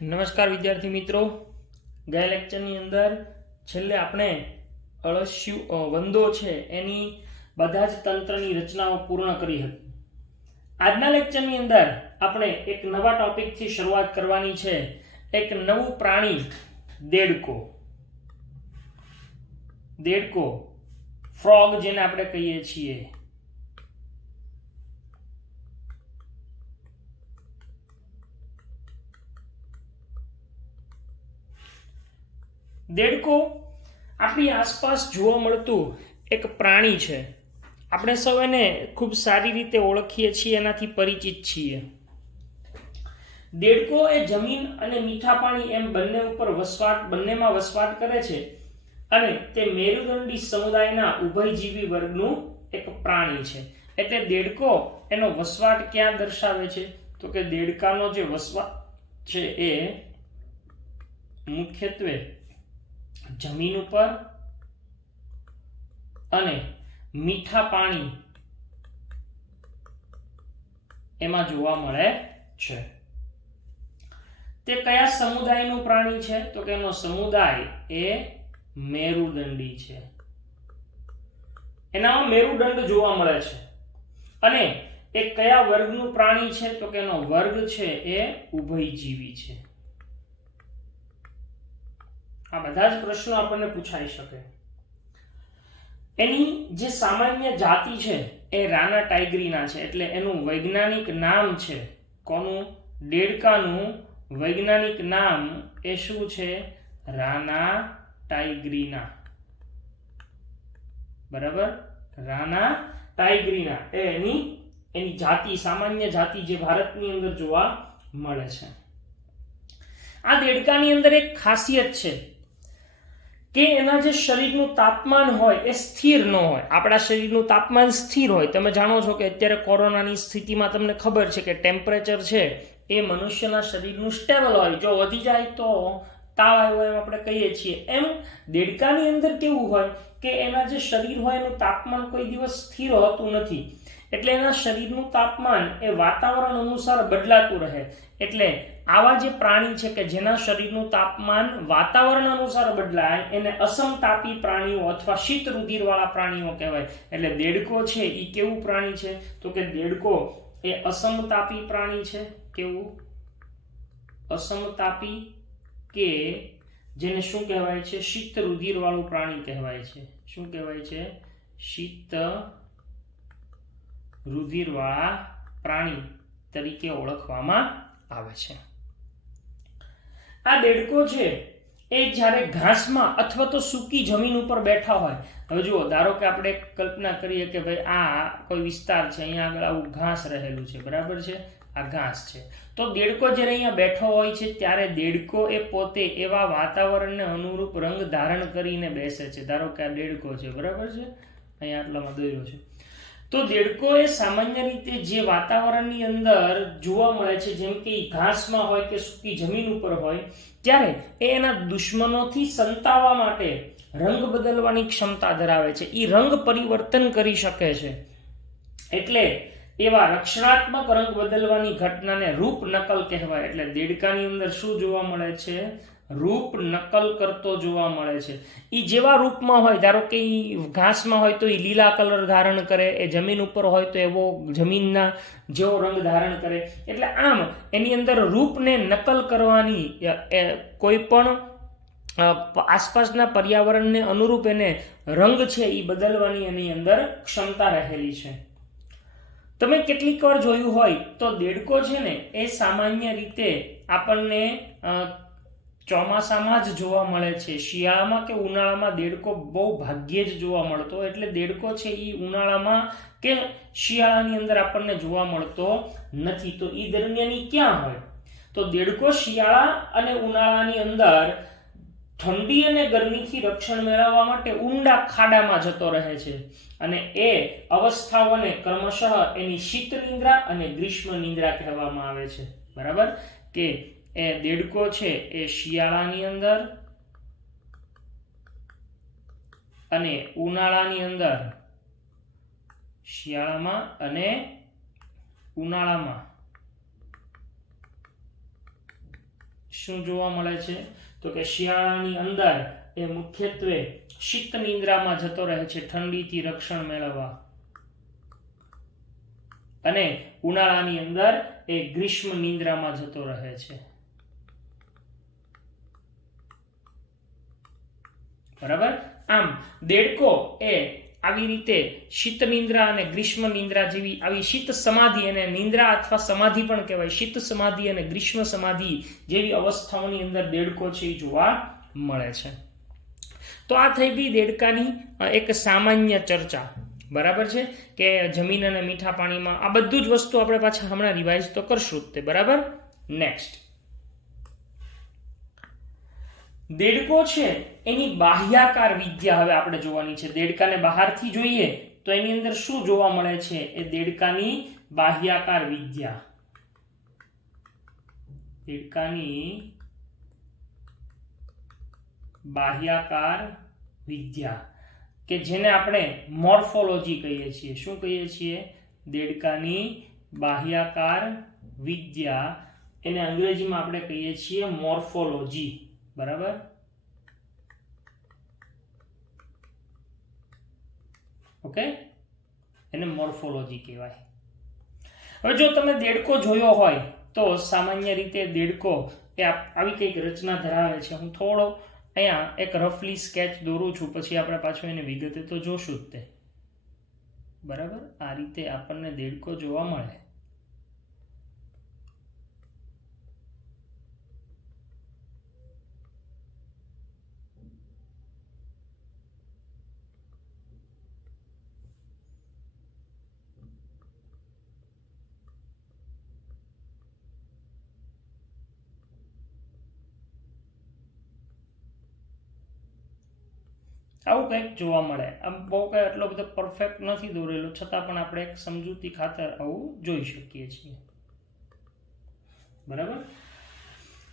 નમસ્કાર વિદ્યાર્થી મિત્રો, ગયા લેક્ચરની અંદર છેલ્લે આપણે વંદો છે એની બધા જ તંત્રની રચનાઓ પૂર્ણ કરી હતી. આજના લેક્ચરની અંદર આપણે એક નવા ટોપિકથી શરૂઆત કરવાની છે. એક નવું પ્રાણી દેડકો ફ્રોગ જેને આપણે કહીએ છીએ. દેડકો આપણી આસપાસ જોવા મળતું એક પ્રાણી છે. આપણે સૌ એને ખૂબ સારી રીતે ઓળખીએ છીએ, એનાથી પરિચિત છીએ. દેડકો એ જમીન અને મીઠા પાણી એમ બંનેમાં વસવાટ કરે છે અને તે મેરુદંડી સમુદાયના ઉભયજીવી વર્ગનું એક પ્રાણી છે. એટલે દેડકો એનો વસવાટ ક્યાં દર્શાવે છે? તો કે દેડકાનો જે વસવાટ છે એ મુખ્યત્વે જમીન ઉપર અને મીઠા પાણી એમાં જોવા મળે છે. તે કયા સમુદાયનું પ્રાણી છે? તો કે એનો સમુદાય એ મેરુદંડી છે. એનામાં મેરુદંડ જોવા મળે છે. અને એ કયા વર્ગનું પ્રાણી છે? તો કે એનો વર્ગ છે એ ઉભયજીવી છે. આ બધા જ પ્રશ્નો આપણને પૂછાઈ શકે. એની જે સામાન્ય જાતિ છે એ રાના ટાઇગ્રીના છે. એટલે એનું વૈજ્ઞાનિક નામ છે, કોનું? દેડકાનું વૈજ્ઞાનિક નામ એ શું છે? રાના ટાઇગ્રીના. બરાબર, રાના ટાઇગ્રીના એ એની જાતિ, સામાન્ય જાતિ જે ભારતની અંદર જોવા મળે છે. આ દેડકાની અંદર એક ખાસિયત છે કે એના જે શરીરનું તાપમાન હોય એ સ્થિર ન હોય. આપણા શરીરનું તાપમાન સ્થિર હોય. તમે જાણો છો કે અત્યારે કોરોનાની સ્થિતિમાં તમને ખબર છે કે ટેમ્પરેચર છે એ મનુષ્યના શરીરનું સ્ટેબલ હોય. જો વધી જાય તો તાવ આવ્યો એમ આપણે કહીએ છીએ. એમ દેડકાની અંદર કેવું હોય કે એના જે શરીર હોય એનું તાપમાન કોઈ દિવસ સ્થિર હોતું નથી. એટલે એના શરીરનું તાપમાન એ વાતાવરણ અનુસાર બદલાતું રહે. એટલે આવા જે પ્રાણી છે કે જેના શરીરનું તાપમાન વાતાવરણ અનુસાર બદલાય એને અસમતાપી પ્રાણીઓ અથવા શીત રુધિરવાળા પ્રાણીઓ કહેવાય. એટલે દેડકો છે એ કેવું પ્રાણી છે? તો કે દેડકો એ અસમતાપી પ્રાણી છે. કેવું? અસમતાપી, કે જેને શું કહેવાય છે? શીત રુધિરવાળું પ્રાણી કહેવાય છે. શું કહેવાય છે? શીત રુધિરવાળા પ્રાણી તરીકે ઓળખવામાં આવે છે. આ દેડકો છે એ જ્યારે ઘાસમાં અથવા તો સૂકી જમીન ઉપર બેઠા હોય. હવે જુઓ, ધારો કે આપણે કલ્પના કરીએ કે ભાઈ આ કોઈ વિસ્તાર છે, અહીંયા આગળ આવું ઘાસ રહેલું છે, બરાબર છે, આ ઘાસ છે. તો દેડકો જ્યારે અહીંયા બેઠો હોય છે ત્યારે દેડકો એ પોતે એવા વાતાવરણને અનુરૂપ રંગ ધારણ કરીને બેસે છે. ધારો કે આ દેડકો છે, બરાબર છે, અહીંયા આટલામાં દોર્યો છે. તો દેડકો એ સામાન્ય રીતે જે વાતાવરણની અંદર જોવા મળે છે, જેમ કે ઘાસમાં હોય કે સૂકી જમીન ઉપર હોય, ત્યારે એ એના દુશ્મનોથી સંતાવવા માટે રંગ બદલવાની ક્ષમતા ધરાવે છે. એ રંગ પરિવર્તન કરી શકે છે. એટલે એવા રક્ષણાત્મક રંગ બદલવાની ઘટનાને રૂપ નકલ કહેવાય. એટલે દેડકાની અંદર શું જોવા મળે છે? રૂપ નકલ કરતો જોવા મળે છે. એ જેવા રૂપમાં હોય, ધારો કે એ ઘાસમાં હોય તો એ લીલા કલર ધારણ કરે, એ જમીન ઉપર હોય તો એવો જમીનના જેવો રંગ ધારણ કરે. એટલે આમ એની અંદર રૂપને નકલ કરવાની, કોઈ પણ આસપાસના પર્યાવરણને અનુરૂપ એને રંગ છે એ બદલવાની એની અંદર ક્ષમતા રહેલી છે. તમે કેટલીક વાર જોયું હોય તો દેડકો છે ને એ સામાન્ય રીતે આપણને ચોમાસામાં જ જોવા મળે છે. શિયાળામાં કે ઉનાળામાં દેડકો બહુ ભાગ્યે જ જોવા મળતો. એટલે દેડકો છે એ ઉનાળામાં કે શિયાળાની અંદર આપણને જોવા મળતો નથી. તો એ દરમિયાન ક્યાં હોય? તો દેડકો શિયાળા અને ઉનાળાની અંદર ઠંડી અને ગરમીથી રક્ષણ મેળવવા માટે ઊંડા ખાડામાં જતો રહે છે. અને એ અવસ્થાઓને ક્રમશઃ એની શીત નિંદ્રા અને ગ્રીષ્મ નિંદ્રા કહેવામાં આવે છે. બરાબર, કે એ દેડકો છે એ શિયાળાની અંદર અને ઉનાળાની અંદર, શિયાળામાં અને ઉનાળામાં શું જોવા મળે છે? તો કે શિયાળાની અંદર એ મુખ્યત્વે શીત નિંદ્રામાં જતો રહે છે ઠંડીથી રક્ષણ મેળવવા, અને ઉનાળાની અંદર એ ગ્રીષ્મ નિંદ્રામાં જતો રહે છે. બરાબર. આમ દેડકો એ આવી રીતે શીત નિંદ્રા અને ગ્રીષ્મ નિંદ્રા જેવી આવી શીત સમાધિ, અને નિંદ્રા અથવા સમાધિ પણ કહેવાય, શીત સમાધિ અને ગ્રીષ્મ સમાધિ જેવી અવસ્થાઓની અંદર દેડકો છે એ જોવા મળે છે. તો આ થઈ ગઈ દેડકાની એક સામાન્ય ચર્ચા. બરાબર છે કે જમીન અને મીઠા પાણીમાં આ બધું જ વસ્તુ આપણે પાછા હમણાં રિવાઇઝ તો કરશું જ તે. બરાબર. નેક્સ્ટ, દેડકો છે એની બાહ્યાકાર વિદ્યા હવે આપણે જોવાની છે. દેડકાને બહારથી જોઈએ તો એની અંદર શું જોવા મળે છે? એ દેડકાની બાહ્યાકાર વિદ્યા. દેડકાની બાહ્યાકાર વિદ્યા કે જેને આપણે મોર્ફોલોજી કહીએ છીએ. શું કહીએ છીએ? દેડકાની બાહ્યાકાર વિદ્યા, એને અંગ્રેજીમાં આપણે કહીએ છીએ મોર્ફોલોજી. બરાબર. ઓકે, એને મોર્ફોલોજી કહેવાય. હવે જો તમે દેડકો જોયો હોય તો સામાન્ય રીતે દેડકો એ આવી કંઈક રચના ધરાવે છે. હું થોડો અહીંયા એક રફલી સ્કેચ દોરું છું, પછી આપણે પાછું એને વિગતે તો જોશું જ તે. બરાબર. આ રીતે આપણને દેડકો જોવા મળે. આવું કંઈક જોવા મળે. આમ બહુ કંઈ એટલો બધો પરફેક્ટ નથી દોરેલો, છતાં પણ આપણે એક સમજૂતી ખાતર આવું જોઈ શકીએ છીએ. બરાબર.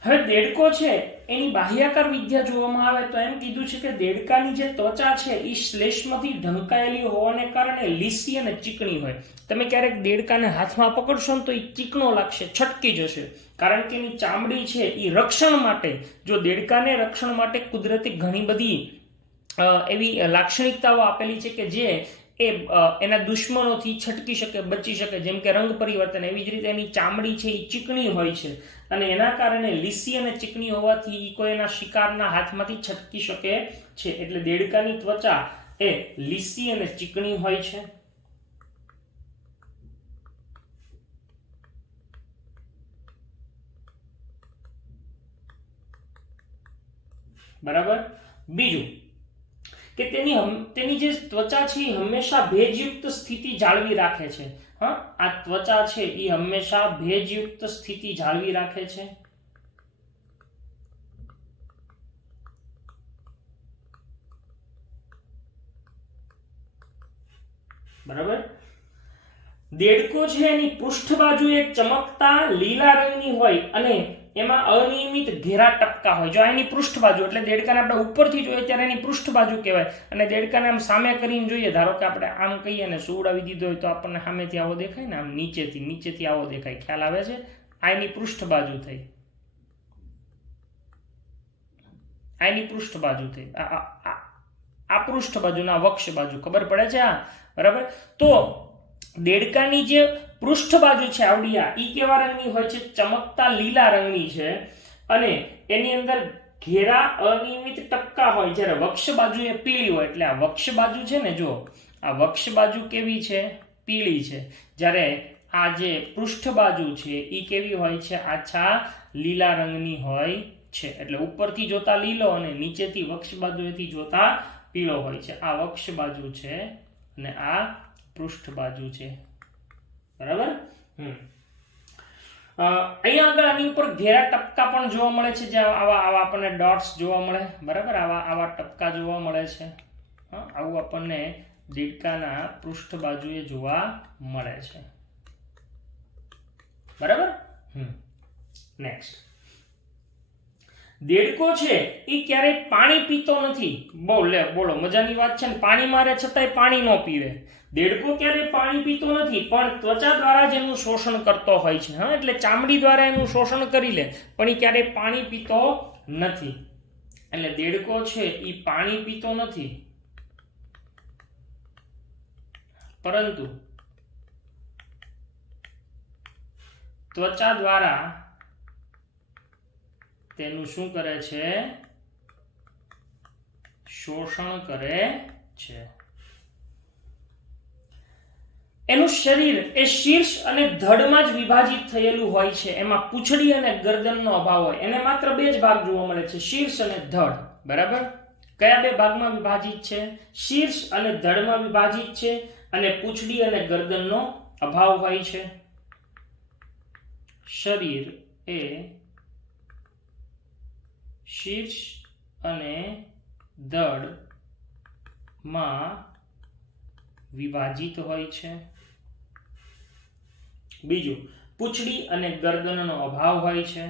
હવે દેડકો છે એની બાહ્યાકાર વિદ્યા જોવામાં આવે તો એમ કીધું છે કે દેડકાની જે ત્વચા છે એ શ્લેષ્મથી ઢંકાયેલી હોવાને કારણે લીસી અને ચીકણી હોય. તમે ક્યારેક દેડકાને હાથમાં પકડશો ને તો એ ચીકણો લાગશે, છટકી જશે, કારણ કે એની ચામડી છે એ રક્ષણ માટે, જો દેડકાને રક્ષણ માટે કુદરતી ઘણી બધી એવી લાક્ષણિકતાઓ આપેલી છે કે જે એ એના દુશ્મનોથી છટકી શકે, બચી શકે, જેમ કે રંગ પરિવર્તન. એવી જ રીતે એની ચામડી છે એ ચીકણી હોય છે, અને એના કારણે લીસી અને ચીકણી હોવાથી એ કોઈ એના શિકારના હાથમાંથી છટકી શકે છે. એટલે દેડકાની ત્વચા એ લીસી અને ચીકણી હોય છે. બરાબર. બીજું કે તેની જે ત્વચા છે એ હંમેશા ભેજયુક્ત સ્થિતિ જાળવી રાખે છે. હા, આ ત્વચા છે એ હંમેશા ભેજયુક્ત સ્થિતિ જાળવી રાખે છે. બરાબર. દેડકો છે એની પૃષ્ઠ બાજુ એક ચમકતા લીલા રંગની હોય અને એમાં અનિયમિત ઘેરા ટપકા હોય. જો એની પૃષ્ઠ બાજુ એટલે દેડકાને આપણે ઉપરથી જોઈએ ત્યારે એની પૃષ્ઠ બાજુ કહેવાય, અને દેડકાને આમ સામે કરીને જોઈએ, ધારો કે આપણે આમ કહીએ ને સુવડાવી દીધો હોય તો આપણને સામેથી આવો દેખાય ને, આમ નીચેથી આવો દેખાય. ખ્યાલ આવે છે? આ એની પૃષ્ઠ બાજુ થઈ, આ એની પૃષ્ઠ બાજુ થઈ, આ પૃષ્ઠ બાજુ ના વક્ષ બાજુ. ખબર પડે છે? આ બરાબર. તો દેડકાની જે પૃષ્ઠ બાજુ છે આવડિયા, ઈ કેવા રંગની હોય છે? ચમકતા લીલા રંગની છે, અને એની અંદર ઘેરા અનિયમિત ટપકા હોય, જ્યારે વક્ષ બાજુ એ પીળી હોય. એટલે આ વક્ષ બાજુ છે ને, જો આ વક્ષ બાજુ કેવી છે? પીળી છે, જ્યારે આ જે પૃષ્ઠ બાજુ છે એ કેવી હોય છે? આછા લીલા રંગની હોય છે. એટલે ઉપરથી જોતા લીલો અને નીચેથી વક્ષ બાજુએથી જોતા પીળો હોય છે. આ વક્ષ બાજુ છે અને આ પૃષ્ઠ બાજુ છે. બરાબર. અહીંયા આગળ આની ઉપર ઘેરા ટપકા પણ જોવા મળે છે, જે આવા આપણને ડોટ્સ જોવા મળે. બરાબર. આવા ટપકા જોવા મળે છે. આવું આપણને દેડકાના પૃષ્ઠ બાજુએ જોવા મળે છે. બરાબર. નેક્સ્ટ, દેડકો છે એ ક્યારેય પાણી પીતો નથી. બોલો મજાની વાત છે ને, પાણી મારે છતાંય પાણી ન પીવે. દેડકો ક્યારે પાણી પીતો નથી, પણ ત્વચા દ્વારા જ એનું શોષણ કરતો હોય છે. હા, એટલે ચામડી દ્વારા એનું શોષણ કરી લે, પણ એ ક્યારેય પાણી પીતો નથી. એટલે દેડકો છે એ પાણી પીતો નથી, પરંતુ ત્વચા દ્વારા તેનું શું કરે છે? શોષણ કરે છે. એનું શરીર એ શીર્ષ અને ધડમાં જ વિભાજિત થયેલું હોય છે. એમાં પૂંછડી અને ગરદનનો અભાવ હોય. એને માત્ર 2 જ ભાગ જોવા મળે છે, શીર્ષ અને ધડ. બરાબર? કયા 2 ભાગમાં વિભાજિત છે? શીર્ષ અને ધડમાં વિભાજિત છે, અને પૂંછડી અને ગરદનનો અભાવ હોય છે. શરીર એ શીર્ષ અને ધડ માં વિભાજિત હોય છે. બીજું, પૂંછડી અને ગરદનનો અભાવ હોય છે.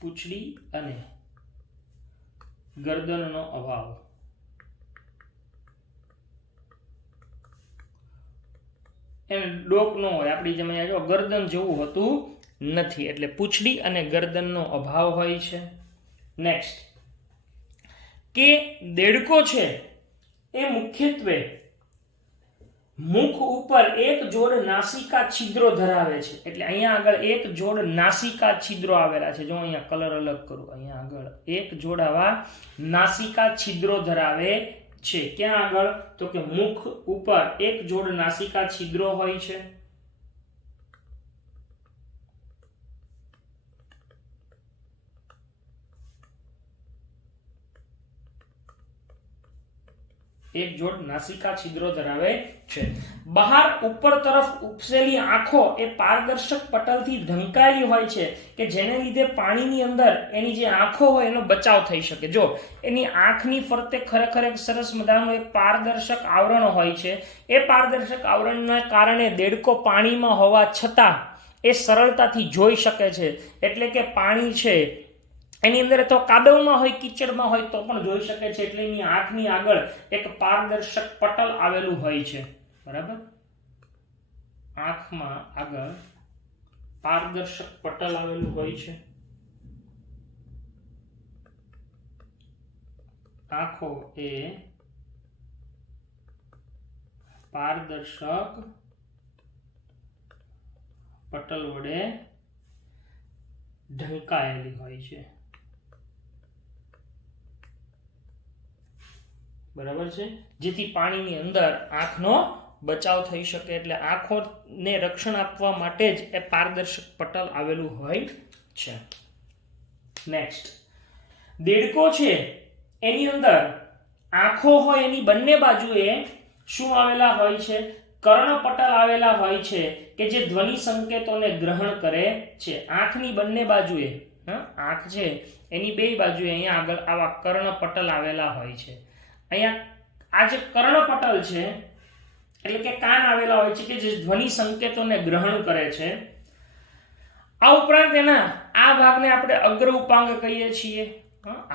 પૂંછડી અને ગરદનનો અભાવ. એને ડોક ન હોય, આપણી જેમ જો ગરદન જેવું હોતું નથી, એટલે પૂંછડી અને ગરદનનો અભાવ હોય છે. નેક્સ્ટ, કે દેડકો છે એ મુખ્યત્વે મુખ ઉપર એક જોડ નાસિકા છિદ્રો ધરાવે છે. એટલે અહીંયા આગળ એક જોડ નાસિકા છિદ્રો આવેલા છે. જો અહીંયા કલર અલગ કરું, અહીંયા આગળ એક જોડ આવા નાસિકા છિદ્રો ધરાવે છે. ક્યાં આગળ? તો કે મુખ ઉપર એક જોડ નાસિકા છિદ્રો હોય છે. એક જોડ નાસિકા છિદ્રો ધરાવે છે. બહાર ઉપર તરફ ઉપસેલી આંખો એ પારદર્શક પટલથી ઢંકાયેલી હોય છે, કે જેને લીધે પાણીની અંદર એની જે આંખો હોય એનો બચાવ થઈ શકે. જો એની આંખની ફરતે ખરેખર એક સરસ મજાનું એક પારદર્શક આવરણ હોય છે. એ પારદર્શક આવરણના કારણે દેડકો પાણીમાં હોવા છતાં એ સરળતાથી જોઈ શકે છે. એટલે કે પાણી છે એની અંદર તો કાદવમાં હોય, કીચડમાં હોય તો પણ જોઈ શકે છે. એટલે એની આંખની આગળ એક પારદર્શક પટલ આવેલું હોય છે. બરાબર? આંખમાં આગળ પારદર્શક પટલ આવેલું હોય છે. આંખો એ પારદર્શક પટલ વડે ઢંકાયેલી હોય છે. બરાબર છે? જેથી પાણીની અંદર આંખનો બચાવ થઈ શકે. એટલે આંખોને રક્ષણ આપવા માટે જ એ પારદર્શક પટલ આવેલું હોય છે. નેક્સ્ટ, દેડકો છે એની અંદર આંખો હોય એની બંને બાજુએ શું આવેલા હોય છે? કર્ણપટલ આવેલા હોય છે, કે જે ધ્વનિ સંકેતોને ગ્રહણ કરે છે. આંખની બંને બાજુએ, આંખ છે એની 2 બાજુએ અહીંયા આગળ આવા કર્ણપટલ આવેલા હોય છે. અહીંયા આ જે કર્ણપટલ છે એટલે કે કાન આવેલા હોય છે, કે જે ધ્વનિ સંકેતોને ગ્રહણ કરે છે. આ ઉપરાંત એના આ ભાગને આપણે અગ્ર ઉપાંગ કહીએ છીએ.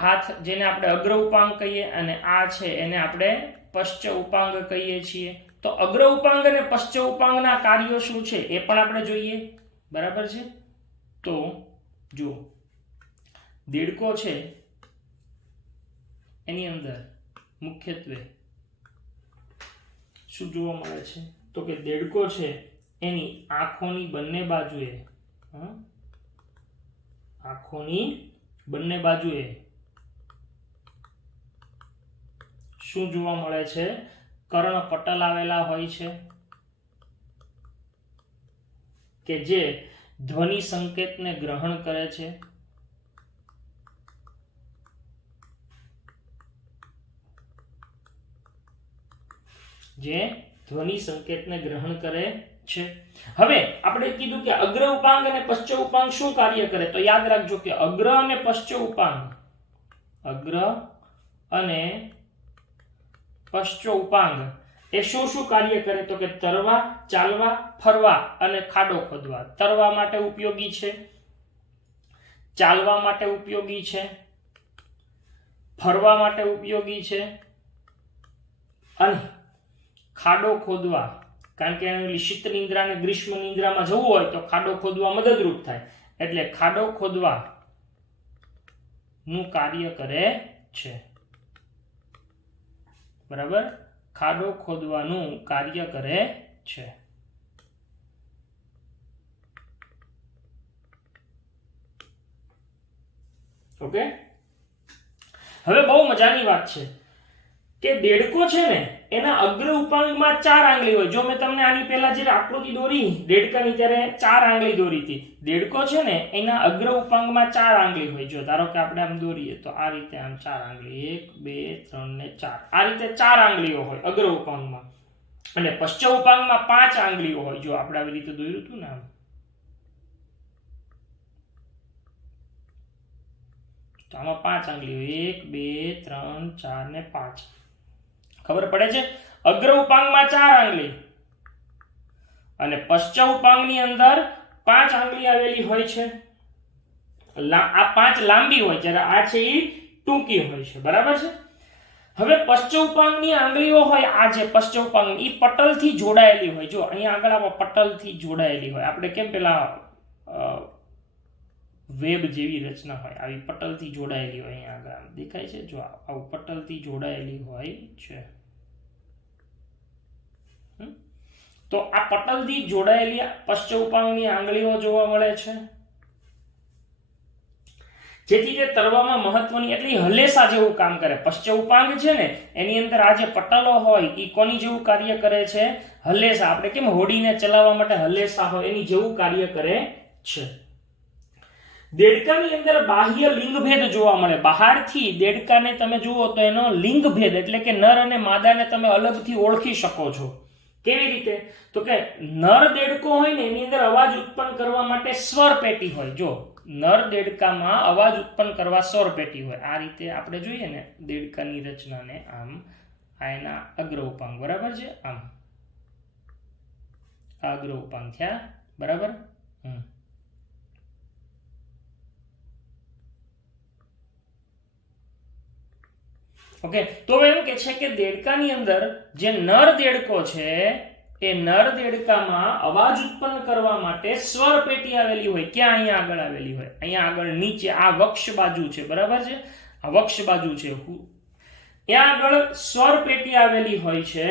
હાથ જેને આપણે અગ્ર ઉપાંગ કહીએ, અને આ છે એને આપણે પશ્ચ ઉપાંગ કહીએ છીએ. તો અગ્ર ઉપાંગ અને પશ્ચ ઉપાંગના કાર્યો શું છે એ પણ આપણે જોઈએ. બરાબર છે? તો જો દેડકો છે એની અંદર મુખ્યત્વે શું જોવા મળે છે? તો કે દેડકો છે એની આંખોની બંને બાજુએ, આંખોની બંને બાજુએ શું જોવા મળે છે? કર્ણપટલ આવેલા હોય છે, કે જે ધ્વનિ સંકેતને ગ્રહણ કરે છે. જે ધ્વનિ સંકેતને ગ્રહણ કરે છે. હવે આપણે કીધું કે અગ્ર ઉપાંગ અને પશ્ચ ઉપાંગ શું કાર્ય કરે? તો યાદ રાખજો કે અગ્ર અને પશ્ચ ઉપાંગ, અગ્ર અને પશ્ચ ઉપાંગ એ શું શું કાર્ય કરે? તો કે તરવા, ચાલવા, ફરવા અને ખાડો ખોદવા. તરવા માટે ઉપયોગી છે, ચાલવા માટે ઉપયોગી છે, ફરવા માટે ઉપયોગી છે, અને ખાડો ખોદવા, કારણ કે એને શીત નિંદ્રા અને ગ્રીષ્મ નિંદ્રામાં જવું હોય તો ખાડો ખોદવા મદદરૂપ થાય, એટલે ખાડો ખોદવા નું કાર્ય કરે છે. બરાબર, ખાડો ખોદવાનું કાર્ય કરે છે. ઓકે, હવે બહુ મજાની વાત છે કે દેડકો છે ને એના અગ્ર ઉપાંગમાં 4 આંગળી હોય. જો મેં તમને આની પહેલા જે આકૃતિ દોરી દેડકાની ત્યારે 4 આંગળી દોરી હતી. દેડકો છે ને એના અગ્ર ઉપાંગમાં 4 આંગળી હોય. જો ધારો કે આપણે આમ દોરીએ તો આ રીતે આમ 4 આંગળી, 1 2 3 ને 4, આ રીતે 4 આંગળીઓ હોય અગ્ર ઉપાંગમાં. અને પશ્ચ ઉપાંગમાં 5 આંગળીઓ હોય. જો આપણે આવી રીતે દોર્યું હતું ને આમ, તો આમાં 5 આંગળીઓ, 1 2 3 4 ને 5. ખબર પડે છે? અગ્ર ઉપાંગમાં 4 આંગળી અને પશ્ચ ઉપાંગની અંદર 5 આંગળી આવેલી હોય છે. આ 5 લાંબી હોય જ્યારે આ છે એ ટૂંકી હોય છે. બરાબર છે? હવે પશ્ચ ઉપાંગની આંગળીઓ હોય, આ જે પશ્ચ ઉપાંગ એ પટલથી જોડાયેલી હોય. જો અહીંયા આગળ આવા પટલથી જોડાયેલી હોય. આપણે કેમ પેલા વેબ જેવી રચના હોય, આવી પટલથી જોડાયેલી હોય. અહીંયા આગળ આમ દેખાય છે, જો આવું પટલથી જોડાયેલી હોય છે. તો આ પટલથી જોડાયેલી પશ્ચ ઉપાંગની આંગળીઓ જોવા મળે છે, જેથી તે તરવામાં મહત્વની એટલે હલેસા જેવું કામ કરે. પશ્ચ ઉપાંગ છે ને એની અંદર આ જે પટલો હોય એ કોની જેવું કાર્ય કરે છે? હલેસા. આપણે કેમ હોડીને ચલાવવા માટે હલેસા હોય એની જેવું કાર્ય કરે છે. દેડકાની અંદર બાહ્ય લિંગભેદ જોવા મળે. બહારથી દેડકાને તમે જુઓ તો એનો લિંગભેદ એટલે કે નર અને માદાને તમે અલગથી ઓળખી શકો છો. કેવી રીતે? તો કે નર દેડકો હોય ને એની અંદર અવાજ ઉત્પન્ન કરવા માટે સ્વર પેટી હોય. જો નર દેડકામાં અવાજ ઉત્પન્ન કરવા સ્વર પેટી હોય. આ રીતે આપણે જોઈએ ને દેડકાની રચનાને, આમ આ એના અગ્ર ઉપાંગ. બરાબર છે? આમ અગ્ર ઉપાંગ થયા. બરાબર? ઓકે, તો એમ કે છે કે દેડકાની અંદર જે નર દેડકો છે એ નર દેડકામાં અવાજ ઉત્પન્ન કરવા માટે સ્વર પેટી આવેલી હોય. ક્યાં? અહીંયા આગળ આવેલી હોય. અહીંયા આગળ નીચે આ વક્ષ બાજુ છે. બરાબર છે? આ વક્ષ બાજુ છે. ત્યાં આગળ સ્વર પેટી આવેલી હોય છે.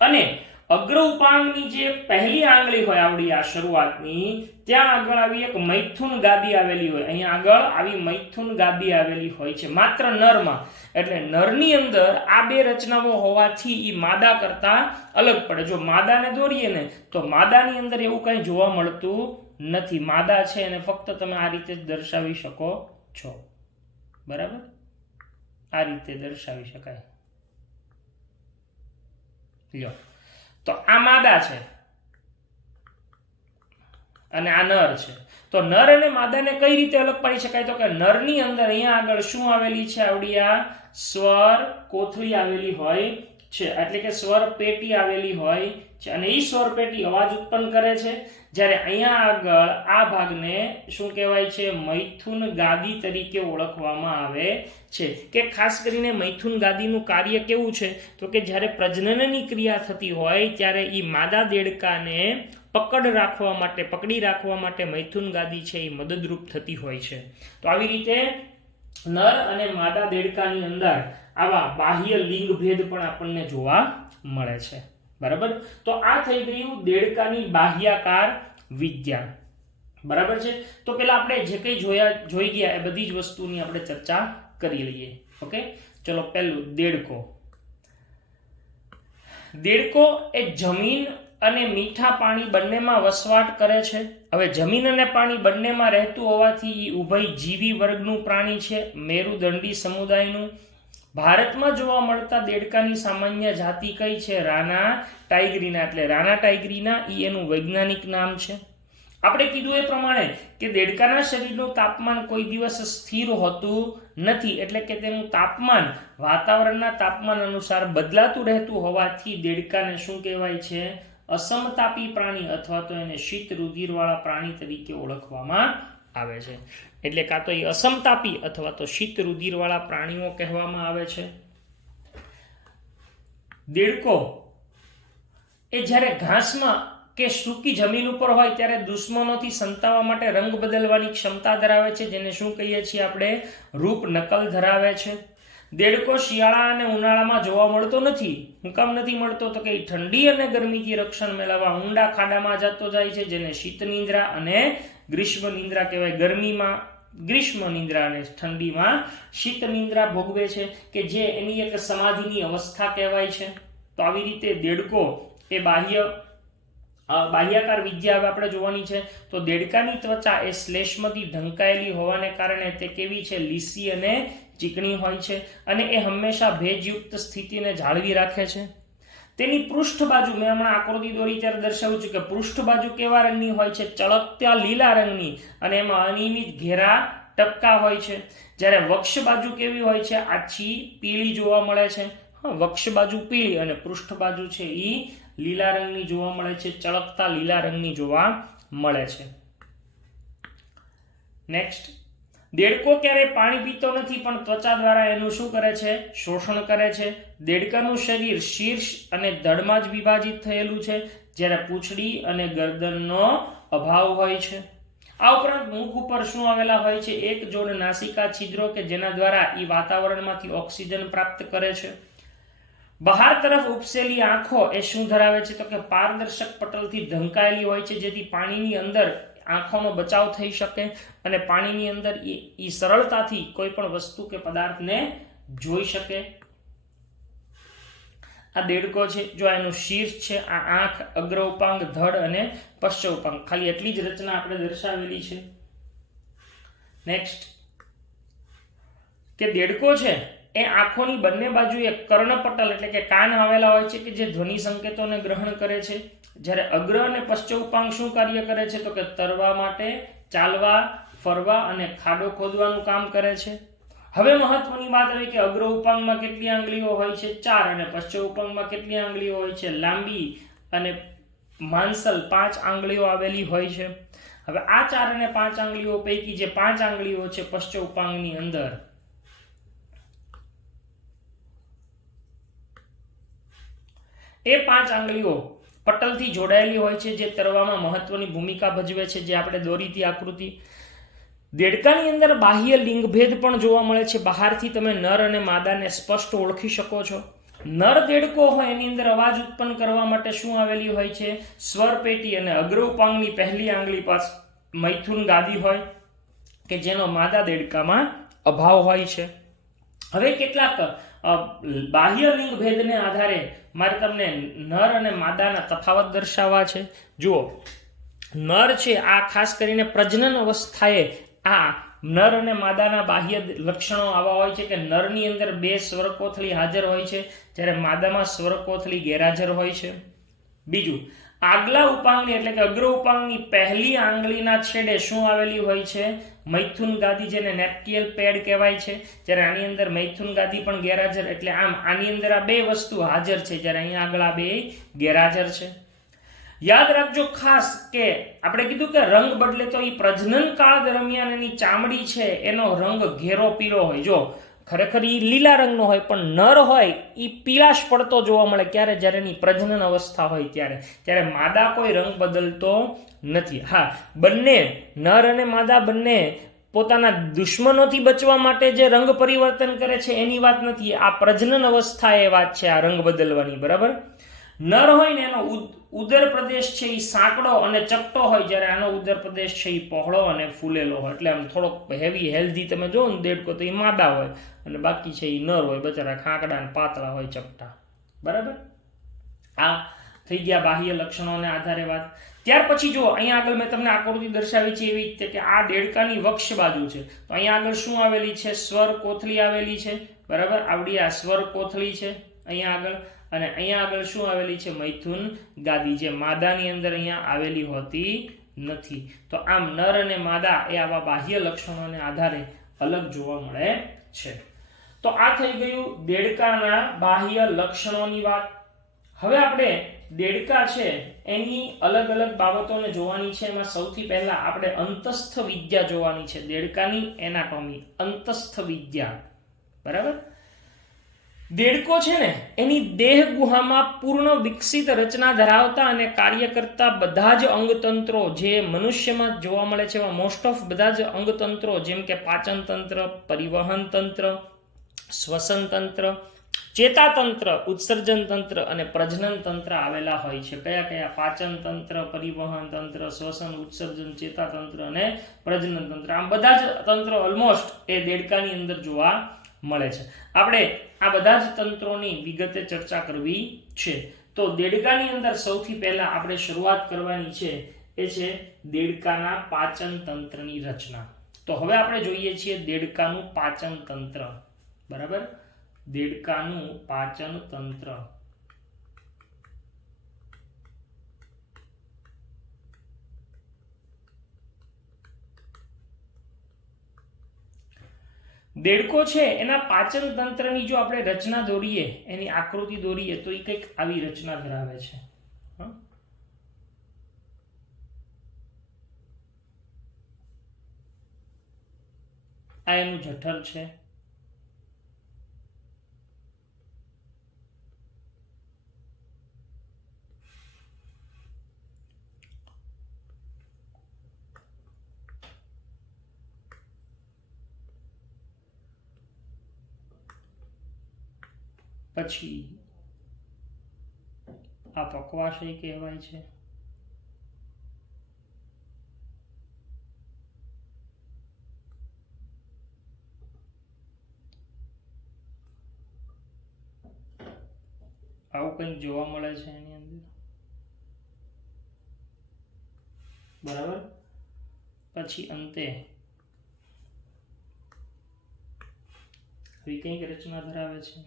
અને અગ્ર ઉપાંગની જે પહેલી આંગળી હોય આવડી આ શરૂઆતની, ત્યાં આગળ આવી એક મૈથુન ગાદી આવેલી હોય. અહીંયા આગળ આવી મૈથુન ગાદી આવેલી હોય છે માત્ર નરમાં. એટલે નરની અંદર આ બે રચનાઓ હોવાથી એ માદા કરતા અલગ પડે. જો માદાને દોરીએ ને તો માદાની અંદર એવું કંઈ જોવા મળતું નથી. માદા છે એને ફક્ત તમે આ રીતે જ દર્શાવી શકો છો. બરાબર? આ રીતે દર્શાવી શકાય. લ્યો, તો આ માદા છે અને આ નર છે. તો નર અને માદાને કઈ રીતે અલગ પાડી શકાય? તો કે નરની અંદર અહીંયા આગળ શું આવેલી છે? આવડી આ સ્વર કોથળી આવેલી હોય છે, એટલે કે સ્વર પેટી આવેલી હોય છે. અને એ સ્વર પેટી અવાજ ઉત્પન્ન કરે છે. જ્યારે અહીંયા આગળ આ ભાગને શું કહેવાય છે? મૈથુન ગાદી તરીકે ઓળખવામાં આવે છે. કે ખાસ કરીને મૈથુન ગાદીનું કાર્ય કેવું છે? તો કે જ્યારે પ્રજનનની ક્રિયા થતી હોય ત્યારે એ માદા દેડકાને પકડી રાખવા માટે મૈથુન ગાદી છે એ મદદરૂપ થતી હોય છે. તો આવી રીતે નર અને માદા દેડકાની અંદર આવા બાહ્ય લિંગભેદ પણ આપણને જોવા મળે છે. બરાબર? તો આ થઈ ગયું દેડકાની બાહ્યાકાર વિદ્યા. બરાબર છે? તો પેલા આપણે જે કંઈ જોઈ ગયા એ બધી જ વસ્તુની આપણે ચર્ચા કરી લઈએ. ઓકે, ચલો. પહેલું દેડકો. દેડકો એ જમીન અને મીઠા પાણી બંનેમાં વસવાટ કરે છે. હવે જમીન અને પાણી બંનેમાં રહેતું હોવાથી ઉભયજીવી વર્ગનું પ્રાણી છે, મેરુદંડી સમુદાયનું. ભારતમાં જોવા મળતા દેડકાની સામાન્ય જાતિ કઈ છે? રાના ટાઇગ્રીના. એટલે રાના ટાઇગ્રીના એનું વૈજ્ઞાનિક નામ છે. આપણે કીધું એ પ્રમાણે કે દેડકાના શરીરનું તાપમાન કોઈ દિવસ સ્થિર હોતું નથી. એટલે કે તેનું તાપમાન વાતાવરણના તાપમાન અનુસાર બદલાતું રહેતું હોવાથી દેડકાને શું કહેવાય છે? અસમતાપી પ્રાણી અથવા તો એને શીત રુધિરવાળા પ્રાણી તરીકે ઓળખવામાં આવે છે. એટલે કાં તો એ અસમતાપી અથવા તો શીત રુધિરવાળા પ્રાણીઓ કહેવામાં આવે છે. દેડકો એ જ્યારે ઘાસમાં કે સૂકી જમીન ઉપર હોય ત્યારે દુશ્મનોથી સંતાવવા માટે રંગ બદલવાની ક્ષમતા ધરાવે છે, જેને શું કહીએ છીએ આપણે? રૂપ નકલ ધરાવે છે. દેડકો શિયાળા અને ઉનાળામાં જોવા મળતો નથી. હું કામ નથી મળતો? તો કે ઠંડી અને ગરમીથી રક્ષણ મેળવવા ઊંડા ખાડામાં જતો જાય છે, જેને શીત નિંદ્રા અને ગ્રીષ્મ નિંદ્રા કહેવાય. ગરમીમાં ગ્રીષ્મ નિંદ્રા અને ઠંડીમાં શીત નિંદ્રા ભોગવે છે, કે જે એની એક સમાધિની અવસ્થા કહેવાય છે. તો આવી રીતે દેડકો એ બાહ્યાકાર વિદ્યા હવે આપણે જોવાની છે. તો દેડકાની ત્વચા એ શ્લેષ્મથી ઢંકાયેલી હોવાને કારણે તે કેવી છે? લીસી અને ચીકણી હોય છે, અને એ હંમેશા ભેજયુક્ત સ્થિતિને જાળવી રાખે છે. તેની પૃષ્ઠ બાજુ મેં હમણાં આકૃતિ દોરી ત્યારે દર્શાવ્યું છે કે પૃષ્ઠ બાજુ કેવા રંગની હોય છે? ચળકત્યા લીલા રંગની, અને એમાં અનિયમિત ઘેરા ટપકા હોય છે. જ્યારે વક્ષ બાજુ કેવી હોય છે? આછી પીળી જોવા મળે છે. વક્ષ બાજુ પીળી અને પૃષ્ઠ બાજુ છે એ લીલા રંગની જોવા મળે છે, ચળકતા લીલા રંગની જોવા મળે છે. નેક્સ્ટ, દેડકો ક્યારેય પાણી પીતો નથી, પણ ત્વચા દ્વારા એનું શું કરે છે? શોષણ કરે છે. દેડકાનું શરીર શીર્ષ અને ધડમાં જ વિભાજિત થયેલું છે, જ્યારે પૂંછડી અને ગરદનનો અભાવ હોય છે. આ ઉપરાંત મુખ ઉપર શું આવેલા હોય છે? એક જોડ નાસિકા છિદ્રો કે જેના દ્વારા એ વાતાવરણમાંથી ઓક્સિજન પ્રાપ્ત કરે છે. બહાર તરફ ઉપસેલી આંખો એ શું ધરાવે છે? તો કે પારદર્શક પટલથી ઢંકાયેલી હોય છે, જેથી પાણીની અંદર આંખોનો બચાવ થઈ શકે અને પાણીની અંદર એ સરળતાથી કોઈ પણ વસ્તુ કે પદાર્થને જોઈ શકે. આ દેડકો છે. જો એનું શીર્ષ છે, આ આંખ, અગ્ર ઉપાંગ, ધડ અને પશ્ચ ઉપાંગ, ખાલી એટલી જ રચના આપણે દર્શાવેલી છે. નેક્સ્ટ, કે દેડકો છે એ આંખોની બંને બાજુએ કર્ણપટલ એટલે કે કાન આવેલા હોય છે, કે જે ધ્વનિ સંકેતોને ગ્રહણ કરે છે. જ્યારે અગ્ર અને પશ્ચ ઉપાંગ શું કાર્ય કરે છે? તો કે તરવા માટે, ચાલવા, ફરવા અને ખાડો ખોદવાનું કામ કરે છે. હવે મહત્વની વાત રહી કે અગ્ર ઉપાંગમાં કેટલી આંગળીઓ હોય છે? 4. અને પશ્ચ ઉપાંગમાં કેટલી આંગળીઓ હોય છે? લાંબી અને માંસલ 5 આંગળીઓ આવેલી હોય છે. હવે આ 4 અને 5 આંગળીઓ પૈકી જે 5 આંગળીઓ છે પશ્ચ ઉપાંગની અંદર, એ 5 આંગળીઓ પટલથી જોડાયેલી હોય છે, જે તરવામાં મહત્વની ભૂમિકા ભજવે છે, જે આપણે દોરીથી આકૃતિ. દેડકાની અંદર બાહ્ય લિંગભેદ પણ જોવા મળે છે. બહારથી તમે નર અને માદાને સ્પષ્ટ ઓળખી શકો છો. નર દેડકો હોય એની અંદર અવાજ ઉત્પન્ન કરવા માટે શું આવેલી હોય છે? સ્વર પેટી, અને અગ્ર ઉપાંગની પહેલી આંગળી પાસે મૈથુન ગાદી હોય, કે જેનો માદા દેડકામાં અભાવ હોય છે. હવે કેટલાક બાહ્ય લિંગ ભેદને આધારે મારે તમને નર અને માદાના તફાવત દર્શાવવા છે. જુઓ, નર છે આ ખાસ કરીને પ્રજનન અવસ્થાએ આ નર અને માદાના બાહ્ય લક્ષણો આવા હોય છે કે નરની અંદર 2 સ્વરકોથળી હાજર હોય છે, જ્યારે માદામાં સ્વરકોથળી ગેરહાજર હોય છે. બીજું, આગલા ઉપાંગની એટલે કે અગ્ર ઉપાંગની પહેલી આંગળીના છેડે શું આવેલી હોય છે? મૈથુન ગાદી, જેને નેપ્ટિયલ પેડ કહેવાય છે, જ્યારે આની અંદર મૈથુન ગાદી પણ ગેરહાજર. એટલે આમ આની અંદર આ 2 વસ્તુ હાજર છે, જ્યારે અહીંયા આગળ આ 2 ગેરહાજર છે. યાદ રાખજો ખાસ કે આપણે કીધું કે રંગ બદલે તો એ પ્રજનન કાળ દરમિયાન એની ચામડી છે એનો રંગ ઘેરો પીળો હોય. જો ખરેખર એ લીલા રંગનો હોય, પણ નર હોય એ પીળાશ પડતો જોવા મળે. ક્યારે? જ્યારે એની પ્રજનન અવસ્થા હોય ત્યારે માદા કોઈ રંગ બદલતો નથી. હા, બંને નર અને માદા બંને પોતાના દુશ્મનોથી બચવા માટે જે રંગ પરિવર્તન કરે છે એની વાત નથી, આ પ્રજનન અવસ્થા એ વાત છે આ રંગ બદલવાની. બરાબર? નર હોય ને એનો ઉદર પ્રદેશ છે એ સાંકડો અને ચપટો હોય, જ્યારે આનો ઉદર પ્રદેશ છે એ પહોળો અને ફૂલેલો હોય. એટલે આમ થોડોક હેવી હેલ્ધી તમે જો ને દેડકો તો એ માદા હોય, અને બાકી છે એ નર હોય, બચારા ખાંકડા અને પાતળા હોય, ચપટા. બરાબર? આ થઈ ગયા બાહ્ય લક્ષણોને આધારે વાત. ત્યાર પછી જુઓ, અહીંયા આગળ મેં તમને આકૃતિ દર્શાવી છે એવી રીતે કે આ દેડકાની વક્ષ બાજુ છે. તો અહીંયા આગળ શું આવેલી છે? સ્વર કોથળી આવેલી છે. બરાબર? આવડી આ સ્વર કોથળી છે અહીંયા આગળ, અને અહીંયા આગળ શું આવેલી છે? મૈથુન ગાદી, જે માદાની અંદર અહીંયા આવેલી હોતી નથી. તો આમ નર અને માદા એ આવા બાહ્ય લક્ષણોને આધારે અલગ જોવા મળે છે. તો આ થઈ ગયું દેડકાના બાહ્ય લક્ષણોની વાત. હવે આપણે દેડકા છે એની અલગ અલગ બાબતોને જોવાની છે. એમાં સૌથી પહેલા આપણે અંતસ્થ વિદ્યા જોવાની છે. દેડકાની એનાટોમી, અંતસ્થ વિદ્યા. બરાબર? દેડકો છે ને એની દેહ ગુહામાં પૂર્ણ વિકસિત રચના ધરાવતા અને કાર્ય કરતા બધા જ અંગતંત્રો જે મનુષ્યમાં જોવા મળે છે એવા મોસ્ટ ઓફ બધા જ અંગતંત્રો જેમ કે પાચન તંત્ર, પરિવહન તંત્ર, શ્વસન તંત્ર, ચેતાતંત્ર, ઉત્સર્જન તંત્ર અને પ્રજનન તંત્ર આવેલા હોય છે. કયા કયા? પાચન તંત્ર, પરિવહન તંત્ર, શ્વસન, ઉત્સર્જન, ચેતાતંત્ર અને પ્રજનન તંત્ર. આમ બધા જ તંત્રો ઓલમોસ્ટ એ દેડકાની અંદર જોવા મળે છે. આપણે આ બધા જ તંત્રોની વિગતે ચર્ચા કરવી છે. તો દેડકાની અંદર સૌથી પહેલા આપણે શરૂઆત કરવાની છે એ છે દેડકાના પાચન તંત્રની રચના. તો હવે આપણે જોઈએ છીએ દેડકાનું પાચન તંત્ર. બરાબર, દેડકાનું પાચન તંત્ર. દેડકો છે એના પાચન તંત્રની જો આપણે રચના દોરીએ, એની આકૃતિ દોરીએ તો એ કંઈક આવી રચના ધરાવે છે. આ એનું જઠર છે. પછી આ પક્વાશય કહેવાય છે. આવું કંઈક જોવા મળે છે એની અંદર. બરાબર, પછી અંતે આવી કંઈક રચના ધરાવે છે.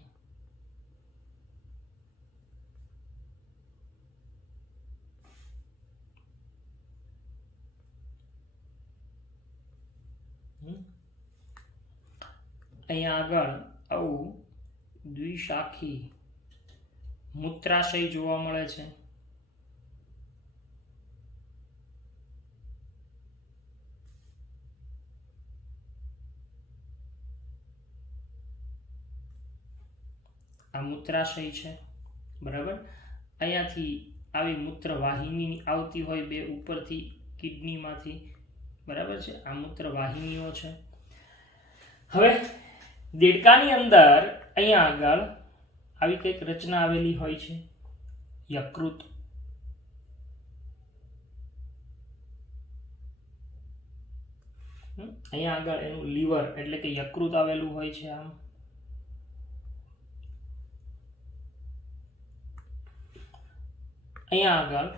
અહીંયા આગળ આવું દ્વિશાખી મૂત્રાશય જોવા મળે છે. આ મૂત્રાશય છે. બરાબર, અહીંયાથી આવી મૂત્ર વાહિની આવતી હોય બે ઉપરથી કિડનીમાંથી. બરાબર છે, આ મૂત્ર વાહિનીઓ છે. હવે દેડકાની અંદર અહીંયા આગળ આવી કંઈક રચના આવેલી હોય છે, યકૃત. અહીંયા આગળ એનું લીવર એટલે કે યકૃત આવેલું હોય છે. આમ અહીંયા આગળ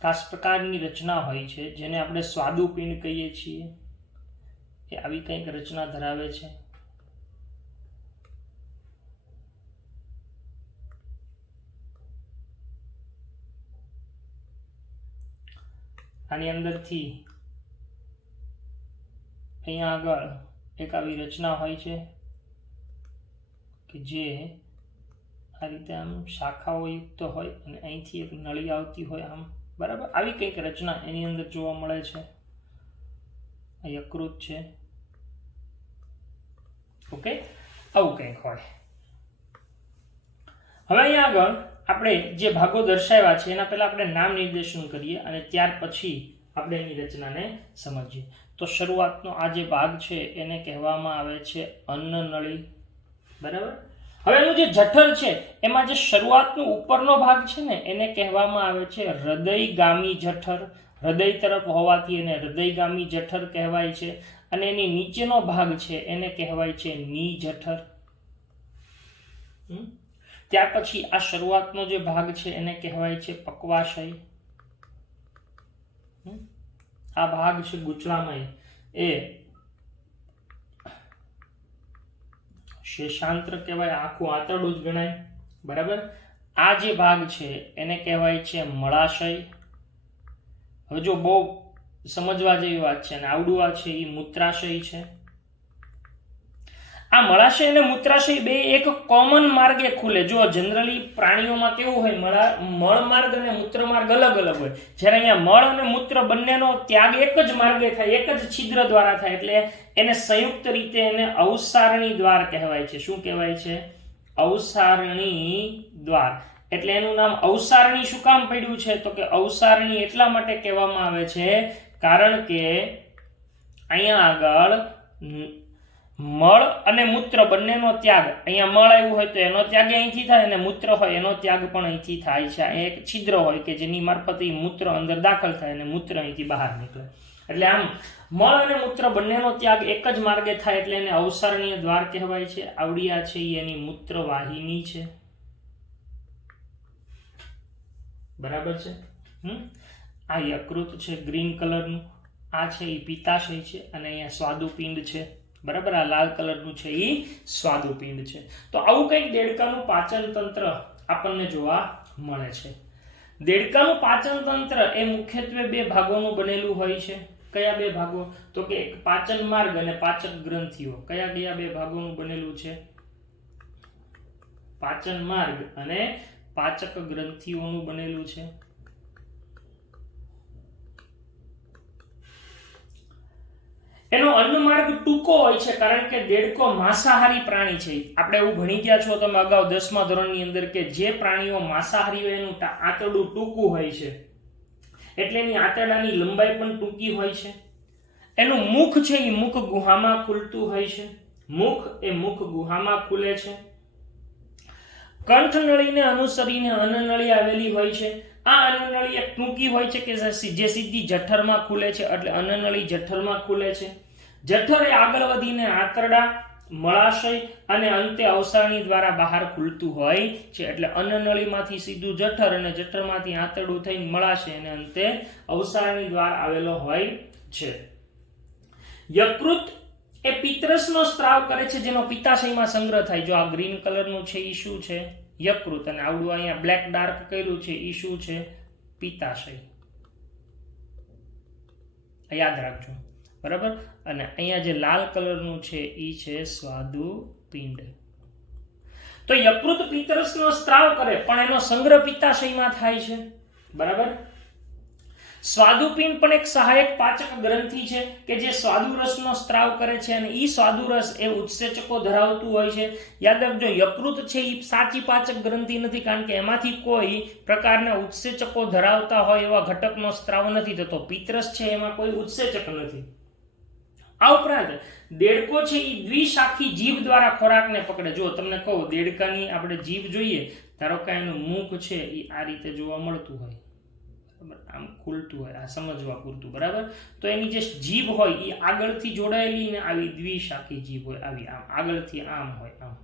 ખાસ પ્રકારની રચના હોય છે જેને આપણે સ્વાદુપિંડ કહીએ છીએ. એ આવી કંઈક રચના ધરાવે છે. આની અંદરથી અહીંયા આગળ એક આવી રચના હોય છે કે જે આ રીતે આમ શાખાઓ યુક્ત હોય અને અહીંથી એક નળી આવતી હોય આમ. બરાબર, આવી કંઈક રચના એની અંદર જોવા મળે છે. આ યકૃત છે. ઓકે, આવું કંઈક હોય. હવે અહીંયા આગળ આપણે જે ભાગો દર્શાવ્યા છે એના પહેલા આપણે નામ નિર્દેશન કરીએ અને ત્યાર પછી આપણે એની રચનાને સમજીએ. તો શરૂઆતનો આ જે ભાગ છે એને કહેવામાં આવે છે અન્નનળી. બરાબર, હવે એનું જે જઠર છે એમાં જે શરૂઆતનો ઉપરનો ભાગ છે ને એને કહેવામાં આવે છે હૃદયગામી જઠર. હૃદય તરફ હોવાથી એને હૃદયગામી જઠર કહેવાય છે. અને એની નીચેનો ભાગ છે એને કહેવાય છે ની જઠર. ત્યાર પછી આ શરૂઆતનો જે ભાગ છે એને કહેવાય છે પક્વાશય. આ ભાગ છે ગુચલામય, એ શેષાંત્ર કહેવાય, આખું આંતરડું જ ગણાય. બરાબર, આ જે ભાગ છે એને કહેવાય છે મળાશય. હવે જો બહુ સમજવા જેવી વાત છે અને આવડું આ છે એ મૂત્રાશય છે. આ મળાશય અને મૂત્રાશય બે એક કોમન માર્ગે ખુલે. જો જનરલી પ્રાણીઓમાં કેવું હોય, મળ માર્ગ અને મૂત્ર માર્ગ અલગ અલગ હોય. જ્યારે અહીંયા મળ અને મૂત્ર બંનેનો ત્યાગ એક જ માર્ગે થાય, એક જ છિદ્ર દ્વારા થાય, એટલે એને સંયુક્ત રીતે એને અવસારણી દ્વાર કહેવાય છે. શું કહેવાય છે? અવસારણી દ્વાર. એટલે એનું નામ અવસારણી શું કામ પડ્યું છે? તો કે અવસારણી એટલા માટે કહેવામાં આવે છે કારણ કે અહીંયા આગળ મળ અને મૂત્ર બંનેનો ત્યાગ, અહીંયા મળ આવ્યું હોય તો એનો ત્યાગ અહીંથી થાય અને મૂત્ર હોય એનો ત્યાગ પણ અહીંથી થાય છે. અહીં એક છિદ્ર હોય કે જેની મારફતે મૂત્ર અંદર દાખલ થાય અને મૂત્ર અહીંથી બહાર નીકળે. એટલે આમ મળ અને મૂત્ર બંનેનો ત્યાગ એક જ માર્ગે થાય એટલે એને અવસારણીય દ્વાર કહેવાય છે. આવડિયા છે એની મૂત્ર વાહિની છે. બરાબર છે. આ યકૃત છે ગ્રીન કલરનું, આ છે એ પિત્તાશય છે અને અહીંયા સ્વાદુપિંડ છે. બરાબર, આ લાલ કલરનું છે એ સ્વાદુપિંડ છે. તો આવું કંઈક દેડકાનું પાચન તંત્ર આપણને જોવા મળે છે. દેડકાનું પાચન તંત્ર એ મુખ્યત્વે બે ભાગોનું બનેલું હોય છે. કયા બે ભાગો? તો કે એક પાચન માર્ગ અને પાચક ગ્રંથિઓ. કયા કયા બે ભાગોનું બનેલું છે? પાચન માર્ગ અને પાચક ગ્રંથિઓનું બનેલું છે. એનો અન્નમાર્ગ ટૂંકો હોય છે કારણ કે દેડકો માંસાહારી પ્રાણી છે. આપણે એવું ભણી ગયા છો તમે અગાઉ 10મા ધોરણની અંદર કે જે પ્રાણીઓ માંસાહારી હોય એનું આંતરડું ટૂંકું હોય છે એટલે એની આંતરડાની લંબાઈ પણ ટૂંકી હોય છે. એનું મુખ છે એ મુખ ગુહામાં ખુલતું હોય છે. મુખ એ મુખ ગુહામાં ખુલે છે. કંઠનળીને અનુસરીને અન્નનળી આવેલી હોય છે. આ અન્નનળી એક ટૂંકી હોય છે કે જે સીધી જઠરમાં ખુલે છે એટલે અન્નનળી જઠરમાં ખુલે છે. જઠર એ આગળ વધીને આંતરડા, મળાશય અને અંતે અવસારણી દ્વારા બહાર ખુલતું હોય છે. એટલે અન્નનળીમાંથી સીધું જઠર અને જઠરમાંથી આંતરડું થઈને મળાશય અને અંતે અવસારણી દ્વાર આવેલો હોય છે. યકૃત એ પિત્તરસનો સ્ત્રાવ કરે છે જેનો પિત્તાશયમાં સંગ્રહ થાય. જો આ ગ્રીન કલરનું છે એ શું છે? યકૃત. અને આવડું અહીંયા બ્લેક ડાર્ક કર્યું છે એ શું છે? પિત્તાશય. યાદ રાખજો. બરાબર. અને અહીંયા જે લાલ કલરનું છે એ છે સ્વાદુપિંડ. તો યકૃત પિત્તરસનો સ્ત્રાવ કરે પણ એનો સંગ્રહ પિત્તાશયમાં થાય છે. બરાબર. સ્વાદુપિંડ પણ એક સહાયક પાચક ગ્રંથિ છે કે જે સ્વાદુરસનો સ્ત્રાવ કરે છે અને ઈ સ્વાદુરસ એ ઉત્સેચકો ધરાવતું હોય છે. યાદ રાખજો, યકૃત છે એ સાચી પાચક ગ્રંથિ નથી કારણ કે એમાંથી કોઈ પ્રકારના ઉત્સેચકો ધરાવતા હોય એવા ઘટકનો સ્ત્રાવ નથી થતો. પિત્તરસ છે એમાં કોઈ ઉત્સેચક નથી. આ ઉપરાંત દેડકો છે એ દ્વિશાખી જીભ દ્વારા ખોરાકને પકડે. જો તમને કહું દેડકાની આપણે જીભ જોઈએ, ધારો કે એનું મુખ છે એ આ રીતે જોવા મળતું હોય, આમ ખુલતું હોય, આ સમજવા પૂરતું. બરાબર. તો એની જે જીભ હોય એ આગળથી જોડાયેલી ને આવી દ્વિશાખી જીભ હોય, આવી આમ આગળથી આમ હોય, આમ.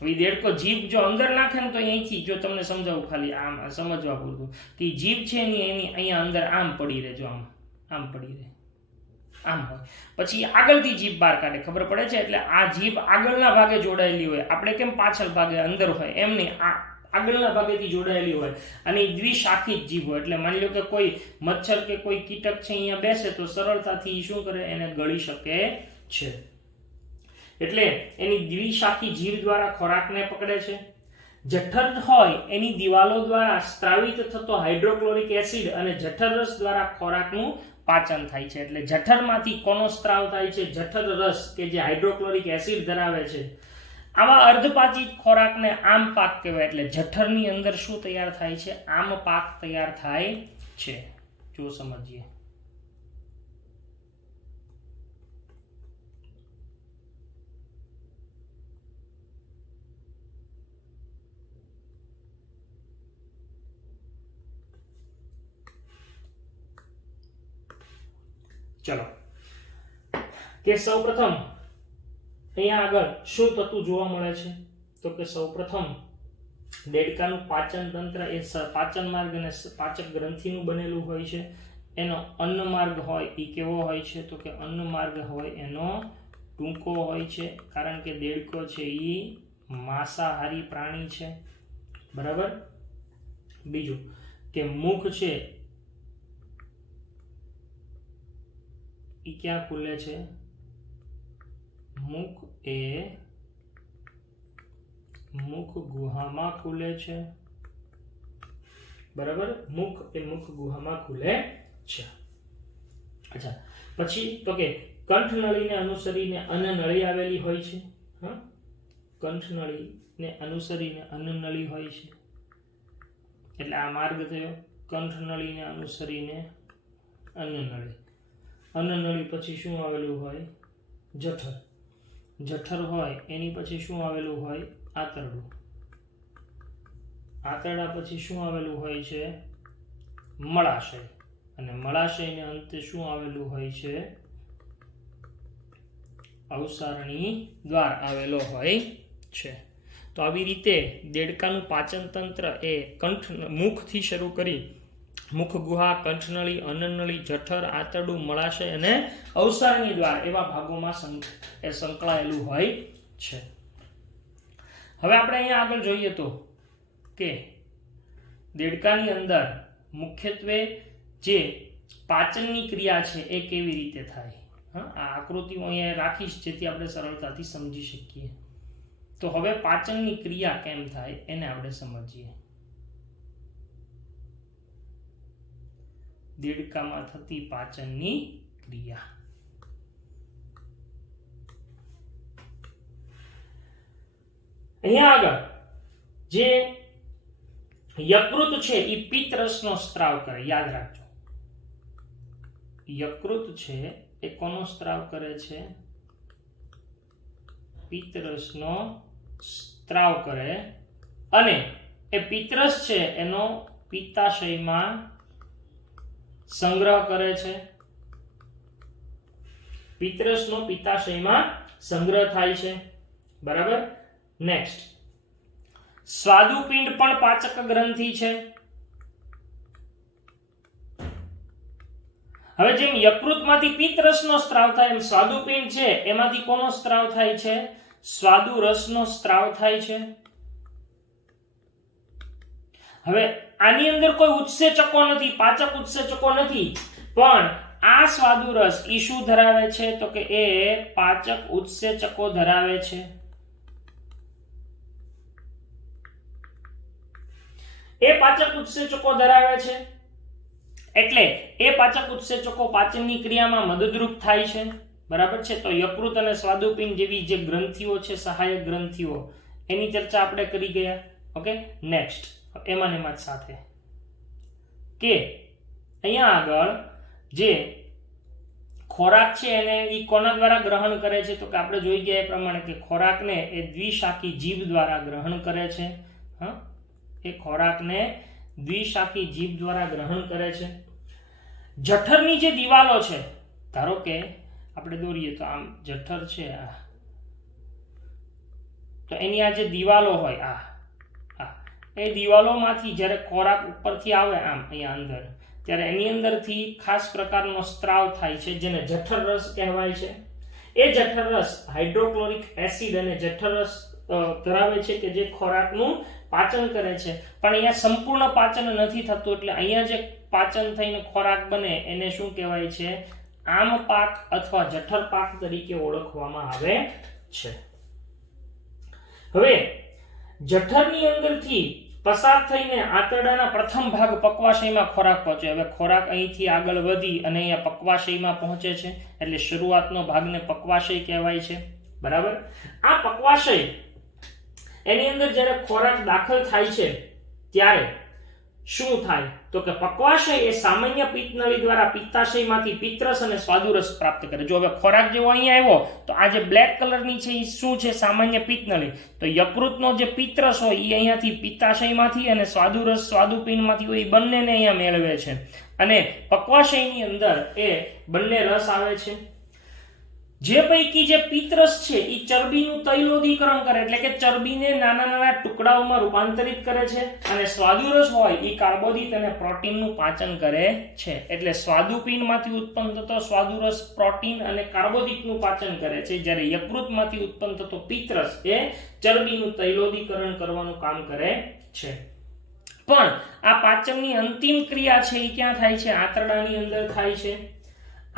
હવે દેડકો જીભ જો અંદર નાખે ને તો અહીંથી જો તમને સમજાવું ખાલી આમ સમજવા પૂરતું કે જીભ છે એની અહીંયા અંદર આમ પડી રહે. જો આમ પડી રહે, આમ હોય. પછી આગળથી જીભ બહાર કાઢે, ખબર પડે છે? એટલે આ જીભ આગળના ભાગે જોડાયેલી હોય. આપણે કેમ પાછળ ભાગે અંદર હોય એમ નહીં, આ આગળના ભાગેથી જોડાયેલી હોય અને દ્વિશાખી જીભ હોય. એટલે માની લો કે કોઈ મચ્છર કે કોઈ કીટક છે અહીંયા બેસે તો સરળતાથી શું કરે? એને ગળી શકે છે. એટલે એની દ્વિશાખી જીભ દ્વારા ખોરાકને પકડે છે. જઠર હોય એની દિવાલો દ્વારા સ્ત્રાવિત થતો હાઇડ્રોક્લોરિક એસિડ અને જઠર રસ દ્વારા ખોરાકનું પાચન થાય છે. એટલે જઠરમાંથી કોનો સ્ત્રાવ થાય છે? જઠર રસ કે જે હાઇડ્રોક્લોરિક એસિડ ધરાવે છે. આવા અર્ધપાચિત ખોરાકને આમ પાક કહેવાય. એટલે જઠરની અંદર શું તૈયાર થાય છે? આમ પાક તૈયાર થાય છે. જો સમજીએ. ચલો કે સૌપ્રથમ અહીંયા આગળ શું થતું જોવા મળે છે? તો કે સૌપ્રથમ દેડકાનું પાચન તંત્ર એ પાચન માર્ગ અને પાચક ગ્રંથિનું બનેલું હોય છે. એનો અન્ન માર્ગ હોય એ કેવો હોય છે? તો કે અન્ન માર્ગ હોય એનો ટૂંકો હોય છે કારણ કે દેડકો છે એ માંસાહારી પ્રાણી છે. બરાબર. બીજું કે મુખ છે એ ક્યાં ખુલે છે? મુખ એ મુખ ગુહામાં ખુલે છે. બરાબર. મુખ એ મુખ ગુહામાં ખુલે છે. અચ્છા, પછી તો કે કંઠનળીને અનુસરીને અન્નનળી આવેલી હોય છે. કંઠનળીને અનુસરીને અન્નનળી હોય છે, એટલે આ માર્ગ થયો. કંઠનળીને અનુસરીને અન્નનળી. અન્નનળી પછી શું આવેલું હોય? જઠર. જઠર હોય એની પછી શું આવેલું હોય? આંતરડું. આંતરડા પછી શું આવેલું હોય છે? મળાશય. અને મળાશયને અંતે શું આવેલું હોય છે? અવસારણી દ્વાર આવેલો હોય છે. તો આવી રીતે દેડકાનું પાચન તંત્ર એ મુખથી શરૂ કરી મુખ ગુહા, કંઠનળી, અન્નનળી, જઠર, આંતરડું, મળાશય અને અવસારણી દ્વાર એવા ભાગોમાં સંકળાયેલું હોય છે. હવે આપણે અહીંયા આગળ જોઈએ તો કે દેડકાની અંદર મુખ્યત્વે જે પાચનની ક્રિયા છે એ કેવી રીતે થાય. આ આકૃતિઓ અહીંયા રાખીશ જેથી આપણે સરળતાથી સમજી શકીએ. તો હવે પાચનની ક્રિયા કેમ થાય એને આપણે સમજીએ. દેડકામાં થતી પાચનની ક્રિયા. અહીંયા આગળ જે યકૃત છે એ પિત્તરસનો સ્ત્રાવ કરે. યાદ રાખજો, યકૃત છે એ કોનો સ્ત્રાવ કરે છે? પિત્તરસનો સ્ત્રાવ કરે. અને એ પિત્તરસ છે એનો પિત્તાશયમાં સંગ્રહ કરે છે. પિત્તરસનો પિત્તાશયમાં સંગ્રહ થાય છે. બરાબર. નેક્સ્ટ, સ્વાદુપિંડ પણ પાચક ગ્રંથિ છે. હવે જેમ યકૃતમાંથી પિત્તરસનો સ્ત્રાવ થાય એમ સ્વાદુપિંડ છે એમાંથી કોનો સ્ત્રાવ થાય છે? સ્વાદુ રસનો સ્ત્રાવ થાય છે. હવે આની અંદર કોઈ ઉત્સેચકો નથી, પાચક ઉત્સેચકો નથી, પણ આ સ્વાદુ રસ ઈ શું ધરાવે છે? તો કે એ પાચક ઉત્સેચકો ધરાવે છે. એ પાચક ઉત્સેચકો ધરાવે છે એટલે એ પાચક ઉત્સેચકો પાચનની ક્રિયામાં મદદરૂપ થાય છે. બરાબર છે. તો યકૃત અને સ્વાદુપિંડ જેવી જે ગ્રંથિઓ છે, સહાયક ગ્રંથિઓ, એની ચર્ચા આપણે કરી ગયા. ઓકે. નેક્સ્ટ, એમાં જ સાથે કે અહીંયા આગળ જે ખોરાક છે એને ઈ કોના દ્વારા ગ્રહણ કરે છે? તો કે આપણે જોઈ ગયા એ પ્રમાણે કે ખોરાકને એ દ્વિશાખી જીભ દ્વારા ગ્રહણ કરે છે. એ ખોરાકને દ્વિશાખી જીભ દ્વારા ગ્રહણ કરે છે. જઠરની જે દિવાલો છે, ધારો કે આપણે દોરીએ તો આમ જઠર છે આ, તો એની આ જે દિવાલો હોય આ એ દિવાલોમાંથી જ્યારે ખોરાક ઉપરથી આવે આમ અહીંયા અંદર, ત્યારે એની અંદરથી ખાસ પ્રકારનો સ્ત્રાવ થાય છે જેને જઠર રસ કહેવાય છે. એ જઠર રસ હાઇડ્રોક્લોરિક એસિડ અને જઠર રસ ધરાવે છે કે જે ખોરાકનું પાચન કરે છે. પણ અહીંયા સંપૂર્ણ પાચન નથી થતું, એટલે અહીંયા જે પાચન થઈને ખોરાક બને એને શું કહેવાય છે? આમ પાક અથવા જઠર પાક તરીકે ઓળખવામાં આવે છે. હવે જઠરની અંદરથી પસાર થઈને આંતરડાના પ્રથમ ભાગ પક્વાશયમાં ખોરાક પહોંચે. હવે ખોરાક અહીંથી આગળ વધી અને અહીંયા પક્વાશયમાં પહોંચે છે, એટલે શરૂઆતનો ભાગને પક્વાશય કહેવાય છે. બરાબર. આ પક્વાશય એની અંદર જ્યારે ખોરાક દાખલ થાય છે ત્યારે શું થાય? તો કે પક્વાશય એ સામાન્ય પિત્તનળી દ્વારા પિત્તાશયમાંથી પિત્તરસ અને સ્વાદુરસ પ્રાપ્ત કરે. જો હવે ખોરાક જેવો અહીંયા આવ્યો તો આ જે બ્લેક કલરની છે એ શું છે? સામાન્ય પિત્તનળી. તો યકૃતનો જે પિત્તરસ હોય એ અહીંયાથી પિત્તાશયમાંથી અને સ્વાદુરસ સ્વાદુપિંડમાંથી હોય એ બંનેને અહીંયા મેળવે છે. અને પક્વાશયની અંદર એ બંને રસ આવે છે. જે પૈકી જે પિત્તરસ છે એ ચરબીનું તૈલોદીકરણ કરે, એટલે કે ચરબીને નાના નાના ટુકડાઓમાં રૂપાંતરિત કરે છે. અને સ્વાદુરસ હોય એ કાર્બોદિત અને પ્રોટીનનું પાચન કરે છે. એટલે સ્વાદુપિંડમાંથી ઉત્પન્ન થતો સ્વાદુરસ પ્રોટીન અને કાર્બોદિતનું પાચન કરે છે, જ્યારે યકૃતમાંથી ઉત્પન્ન થતો પિત્તરસ એ ચરબીનું તૈલોદીકરણ કરવાનું કામ કરે છે. પણ આ પાચનની અંતિમ ક્રિયા છે એ ક્યાં થાય છે? આંતરડાની અંદર થાય છે.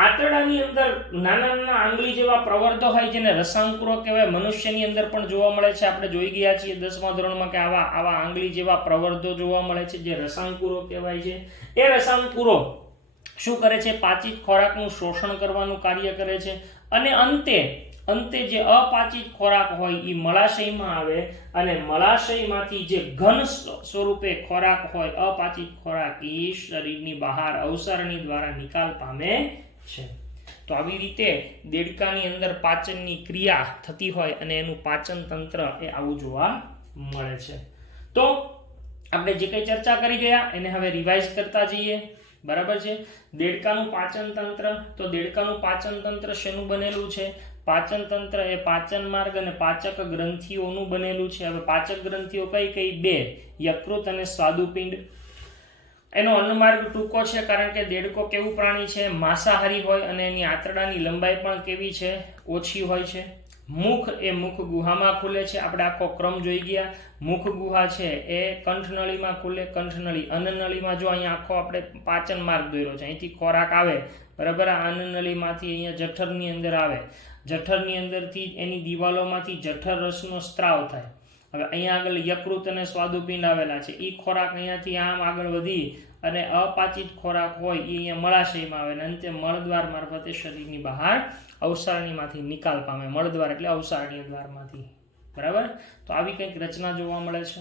આંતરડાની અંદર નાના નાના આંગળી જેવા પ્રવર્ધો હોય જેને રસાંકુરો કહેવાય. મનુષ્યની અંદર પણ જોવા મળે છે. આપણે જોઈ ગયા છીએ 10મા ધોરણમાં કે આવા આંગળી જેવા પ્રવર્ધો જોવા મળે છે જે રસાંકુરો કહેવાય છે. એ રસાંકુરો શું કરે છે? પાચિત ખોરાકનું શોષણ કરવાનું કાર્ય કરે છે અને અંતે જે અપાચિત ખોરાક હોય એ મળાશયમાં આવે અને મળાશયમાંથી જે ઘન સ્વરૂપે ખોરાક હોય અપાચિત ખોરાક એ શરીરની બહાર અવસારણી દ્વારા નિકાલ પામે છે. તો આવી રીતે દેડકાની અંદર પાચનની ક્રિયા થતી હોય અને એનું પાચન તંત્ર એ આવું જોવા મળે છે. તો આપણે જે કંઈ ચર્ચા કરી ગયા એને હવે રિવાઇઝ કરતા જઈએ. બરાબર છે. દેડકાનું પાચન તંત્ર, તો દેડકાનું પાચન તંત્ર શેનું બનેલું છે? પાચન તંત્ર એ પાચન માર્ગ અને પાચક ગ્રંથિઓનું બનેલું છે. હવે પાચક ગ્રંથિઓ કઈ? બે, યકૃત અને સ્વાદુપિંડ. એનો અન્નમાર્ગ ટૂંકો છે કારણ કે દેડકો કેવું પ્રાણી છે? માંસાહારી હોય અને એની આંતરડાની લંબાઈ પણ કેવી છે? ઓછી હોય છે. મુખ એ મુખ ગુહામાં ખુલે છે. આપણે આખો ક્રમ જોઈ ગયા. મુખ ગુહા છે એ કંઠનળીમાં ખુલે. કંઠનળી અન્નનળીમાં, જો અહીંયા આખો આપણે પાચન માર્ગ દોર્યો છે, અહીંથી ખોરાક આવે, બરાબર, આ અન્નનળીમાંથી અહીંયા જઠરની અંદર આવે. જઠરની અંદરથી એની દિવાલોમાંથી જઠર રસનો સ્ત્રાવ થાય. હવે અહીંયા આગળ યકૃત અને સ્વાદુપિંડ આવેલા છે. એ ખોરાક અહીંયાથી આમ આગળ વધી અને અપાચિત ખોરાક હોય એ અહીંયા મળાશયમાં આવે અને અંતે મળદ્વાર મારફતે શરીરની બહાર અવસારણીમાંથી નિકાલ પામે. મળદ્વાર એટલે અવસારણીય દ્વારમાંથી. બરાબર. તો આવી કંઈક રચના જોવા મળે છે.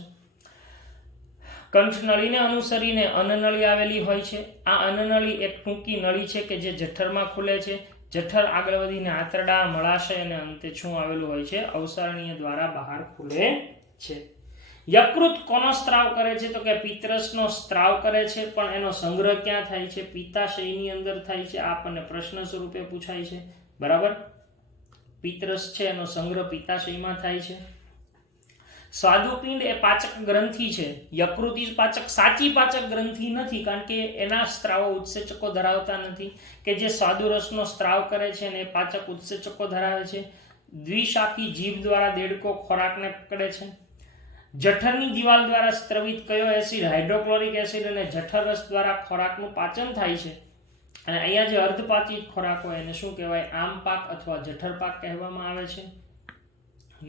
કંઠનળીને અનુસરીને અન્નનળી આવેલી હોય છે. આ અન્નનળી એક ટૂંકી નળી છે કે જે જઠરમાં ખુલે છે. જઠર આગળ વધીને આંતરડા, મળાશય અને અંતે શું આવેલું હોય છે? અવસારણીય દ્વારા બહાર ખુલે છે. યકૃત કોનો સ્ત્રાવ કરે છે? તો કે પિત્તરસનો સ્ત્રાવ કરે છે. પણ એનો સંગ્રહ ક્યાં થાય છે? પિત્તાશયની અંદર થાય છે. આ આપણને પ્રશ્ન સ્વરૂપે પૂછાય છે. બરાબર. પિત્તરસ છે એનો સંગ્રહ પિત્તાશયમાં થાય છે. સ્વાદુપિંડ એ પાચક ગ્રંથિ છે. યકૃતિ પાચક સાચી પાચક ગ્રંથિ નથી કારણ કે એના સ્ત્રાવો ઉત્સેચકો ધરાવતા નથી કે જે સ્વાદુરસનો સ્ત્રાવ કરે છે અને એ પાચક ઉત્સેચકો ધરાવે છે. દ્વિશાખી જીભ દ્વારા દેડકો ખોરાકને પકડે છે. જઠરની દિવાલ દ્વારા સ્ત્રવિત કયો એસિડ? હાઇડ્રોક્લોરિક એસિડ અને જઠર રસ દ્વારા ખોરાકનું પાચન થાય છે. અને અહીંયા જે અર્ધપાચિત ખોરાક હોય એને શું કહેવાય? આમ પાક અથવા જઠર પાક કહેવામાં આવે છે.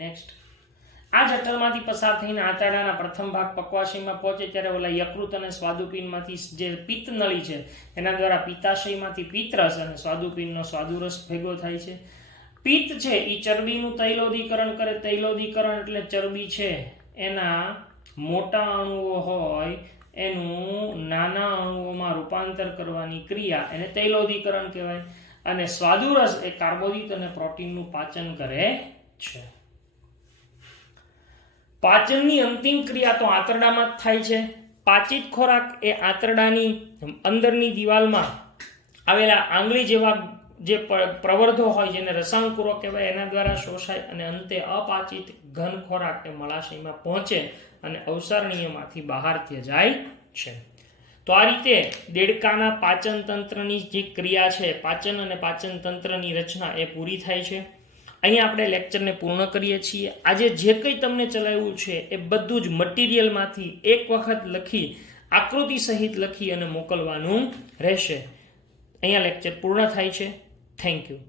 નેક્સ્ટ, આ જઠરમાંથી પસાર થઈને આંતરડાના પ્રથમ ભાગ પક્વાશયમાં પહોંચે ત્યારે ઓલા યકૃત અને સ્વાદુપિંડમાંથી જે પિત્ત નળી છે એના દ્વારા પિત્તાશયમાંથી પિત્તરસ અને સ્વાદુપિંડનો સ્વાદુરસ ભેગો થાય છે. પિત્ત છે એ ચરબીનું તૈલોદીકરણ કરે. તૈલોદીકરણ એટલે ચરબી છે એના મોટા અણુઓ હોય એનું નાના અણુઓમાં રૂપાંતર કરવાની ક્રિયા એને તૈલોદીકરણ કહેવાય. અને સ્વાદુરસ એ કાર્બોદિત અને પ્રોટીનનું પાચન કરે છે. પાચનની અંતિમ ક્રિયા તો આંતરડામાં જ થાય છે. પાચિત ખોરાક એ આંતરડાની અંદરની દિવાલમાં આવેલા આંગળી જેવા જે પ્રવર્ધો હોય જેને રસાંકુરો કહેવાય એના દ્વારા શોષાય અને અંતે અપાચિત ઘન ખોરાક એ મળાશયમાં પહોંચે અને અવસારણીયમાંથી બહાર જાય છે. તો આ રીતે દેડકાના પાચન તંત્રની જે ક્રિયા છે, પાચન અને પાચન તંત્રની રચના એ પૂરી થાય છે. અહીંયા આપણે લેક્ચરને પૂર્ણ કરીએ છીએ. આજે જે કંઈ તમને ચલાવ્યું છે એ બધું જ મટીરિયલમાંથી એક વખત લખી, આકૃતિ સહિત લખી અને મોકલવાનું રહેશે. અહીંયા લેક્ચર પૂર્ણ થાય છે. Thank you.